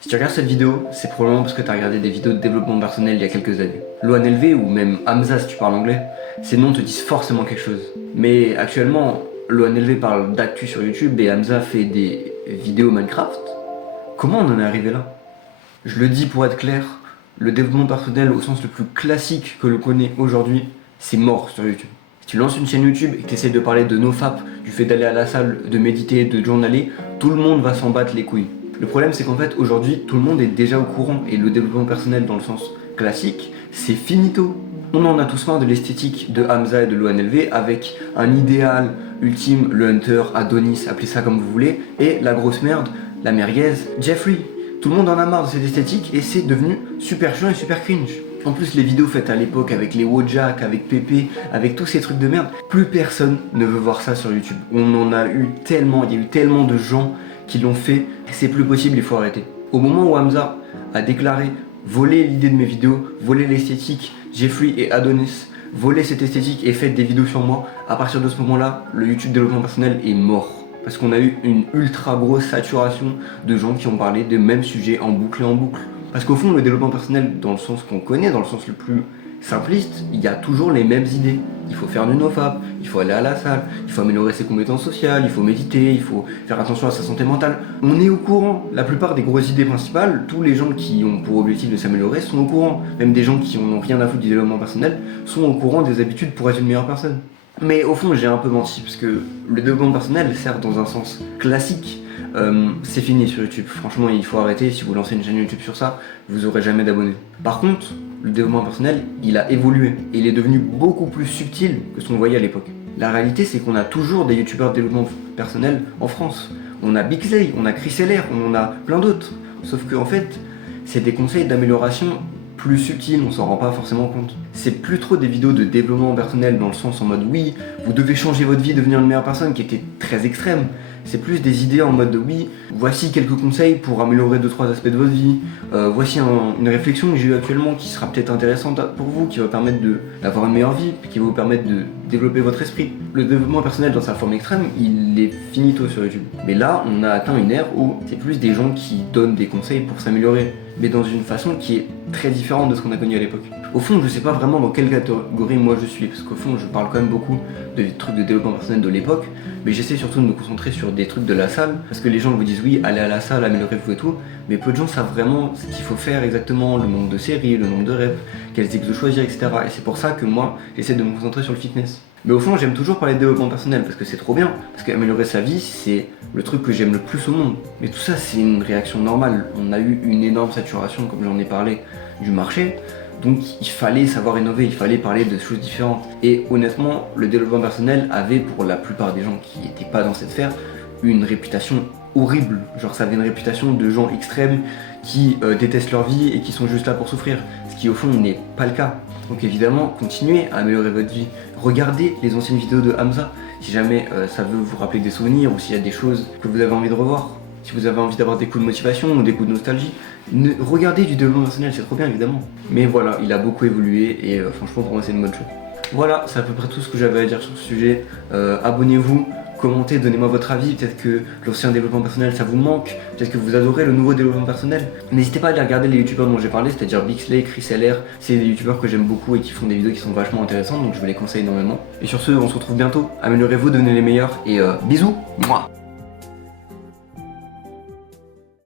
Si tu regardes cette vidéo, c'est probablement parce que tu as regardé des vidéos de développement personnel il y a quelques années. LoanLV ou même Hamza si tu parles anglais, ces noms te disent forcément quelque chose. Mais actuellement, LoanLV parle d'actu sur YouTube et Hamza fait des vidéos Minecraft. Comment on en est arrivé là? Je le dis pour être clair, le développement personnel au sens le plus classique que l'on connaît aujourd'hui, c'est mort sur YouTube. Si tu lances une chaîne YouTube et que tu essaies de parler de nofap, du fait d'aller à la salle, de méditer, de journaler, tout le monde va s'en battre les couilles. Le problème c'est qu'en fait aujourd'hui tout le monde est déjà au courant et le développement personnel dans le sens classique, c'est finito. On en a tous marre de l'esthétique de Hamza et de LoanLV avec un idéal ultime, le hunter, Adonis, appelez ça comme vous voulez, et la grosse merde, la merguez, Jeffrey. Tout le monde en a marre de cette esthétique et c'est devenu super chiant et super cringe. En plus les vidéos faites à l'époque avec les Wojak, avec Pépé, avec tous ces trucs de merde, plus personne ne veut voir ça sur YouTube. On en a eu tellement, il y a eu tellement de gens qui l'ont fait, c'est plus possible, il faut arrêter. Au moment où Hamza a déclaré voler l'idée de mes vidéos, voler l'esthétique, Jeffrey et Adonis, voler cette esthétique et faites des vidéos sur moi, à partir de ce moment-là, le YouTube développement personnel est mort. Parce qu'on a eu une ultra grosse saturation de gens qui ont parlé des mêmes sujets en boucle et en boucle. Parce qu'au fond, le développement personnel, dans le sens qu'on connaît, dans le sens le plus simpliste, il y a toujours les mêmes idées. Il faut faire du nofap, il faut aller à la salle, il faut améliorer ses compétences sociales, il faut méditer, il faut faire attention à sa santé mentale. On est au courant. La plupart des grosses idées principales, tous les gens qui ont pour objectif de s'améliorer sont au courant. Même des gens qui n'ont rien à foutre du développement personnel sont au courant des habitudes pour être une meilleure personne. Mais au fond, j'ai un peu menti, parce que le développement personnel, certes dans un sens classique, c'est fini sur YouTube. Franchement, il faut arrêter. Si vous lancez une chaîne YouTube sur ça, vous aurez jamais d'abonnés. Par contre, le développement personnel, il a évolué et il est devenu beaucoup plus subtil que ce qu'on voyait à l'époque. La réalité, c'est qu'on a toujours des youtubeurs de développement personnel en France. On a Bixley, on a Chris LR, on en a plein d'autres. Sauf qu'en fait, c'est des conseils d'amélioration plus subtils, on s'en rend pas forcément compte. C'est plus trop des vidéos de développement personnel dans le sens en mode oui, vous devez changer votre vie, devenir une meilleure personne, qui était très extrême. C'est plus des idées en mode oui, voici quelques conseils pour améliorer 2-3 aspects de votre vie, voici une réflexion que j'ai eue actuellement qui sera peut-être intéressante pour vous, qui va permettre d'avoir une meilleure vie, qui va vous permettre de développer votre esprit. Le développement personnel dans sa forme extrême, il est finito sur YouTube. Mais là, on a atteint une ère où c'est plus des gens qui donnent des conseils pour s'améliorer, mais dans une façon qui est très différente de ce qu'on a connu à l'époque. Au fond, je sais pas vraiment dans quelle catégorie moi je suis, parce qu'au fond, je parle quand même beaucoup de trucs de développement personnel de l'époque, mais j'essaie surtout de me concentrer sur des trucs de la salle, parce que les gens vous disent oui, allez à la salle, améliorez-vous et tout, mais peu de gens savent vraiment ce qu'il faut faire exactement, le nombre de séries, le nombre de reps, quels exos choisir, etc. Et c'est pour ça que moi, j'essaie de me concentrer sur le fitness. Mais au fond, j'aime toujours parler de développement personnel, parce que c'est trop bien, parce qu'améliorer sa vie, c'est le truc que j'aime le plus au monde. Mais tout ça, c'est une réaction normale. On a eu une énorme saturation, comme j'en ai parlé, du marché. Donc il fallait savoir innover, il fallait parler de choses différentes. Et honnêtement, le développement personnel avait pour la plupart des gens qui n'étaient pas dans cette sphère une réputation horrible. Genre ça avait une réputation de gens extrêmes qui détestent leur vie et qui sont juste là pour souffrir. Ce qui au fond n'est pas le cas. Donc évidemment, continuez à améliorer votre vie. Regardez les anciennes vidéos de Hamza si jamais ça veut vous rappeler des souvenirs ou s'il y a des choses que vous avez envie de revoir. Si vous avez envie d'avoir des coups de motivation ou des coups de nostalgie, regardez du développement personnel, c'est trop bien évidemment. Mais voilà, il a beaucoup évolué et franchement pour moi c'est une bonne chose. Voilà, c'est à peu près tout ce que j'avais à dire sur ce sujet. Abonnez-vous, commentez, donnez-moi votre avis. Peut-être que l'ancien développement personnel ça vous manque, peut-être que vous adorez le nouveau développement personnel. N'hésitez pas à aller regarder les youtubeurs dont j'ai parlé, c'est-à-dire Bixley, Chris LR. C'est des youtubeurs que j'aime beaucoup et qui font des vidéos qui sont vachement intéressantes, donc je vous les conseille énormément. Et sur ce, on se retrouve bientôt. Améliorez-vous, devenez les meilleurs et bisous. Mouah.